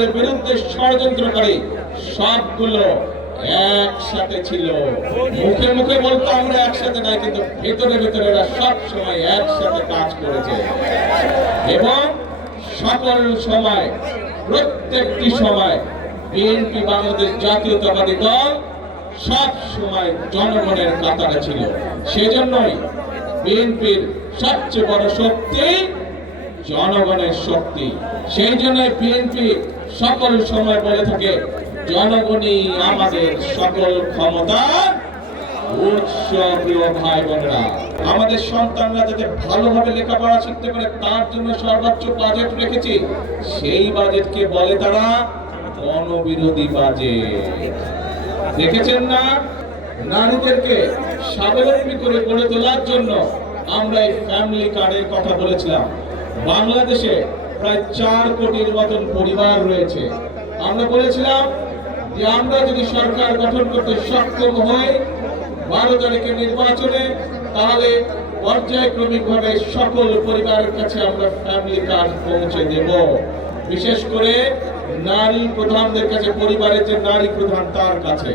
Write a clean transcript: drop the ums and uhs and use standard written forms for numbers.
সরকারের বিরুদ্ধে ষড়যন্ত্রকারী সবগুলো একসাথে ছিল। মুখে মুখে বলতো আমরা একসাথে নাই, কিন্তু ভেতরে ভেতরে এরা সব সময় একসাথে কাজ করেছে এবং সকল সময় প্রত্যেকটি সময় বিএনপি বাংলাদেশ জাতীয়তাবাদী দল সব সময় জনগণের কাতারে ছিল। সেজন্যই বিএনপির সবচেয়ে বড় শক্তি জনগণের শক্তি। সেই জন্য বিএনপি সকল সময় বলে থাকে জনগণই আমাদের সকল ক্ষমতা উৎস। প্রিয় ভাই বোনেরা, আমাদের সন্তানরা যাতে ভালোভাবে লেখাপড়া শিখতে পারে তার জন্য সর্বোচ্চ বাজেট রেখেছি। সেই বাজেটকে বলে তারা গণবিরোধী বাজেট। দেখেছেন না, নারীদেরকে স্বাবলম্বী করে গড়ে তোলার জন্য আমরা এই ফ্যামিলি কার্ডের কথা বলেছিলাম। বাংলাদেশে প্রায় 4 কোটির মতন পরিবার রয়েছে। আমরা বলেছিলাম যে আমরা যদি সরকার গঠন করতে সক্ষম হই 12 তারিখের নির্বাচনে, তাহলে পর্যায়ক্রমিকভাবে সকল পরিবারের কাছে আমরা ফ্যামিলি কার্ড পৌঁছে দেব। বিশেষ করে নারী প্রধানদের কাছে, পরিবারের যে নারী প্রধান তার কাছে।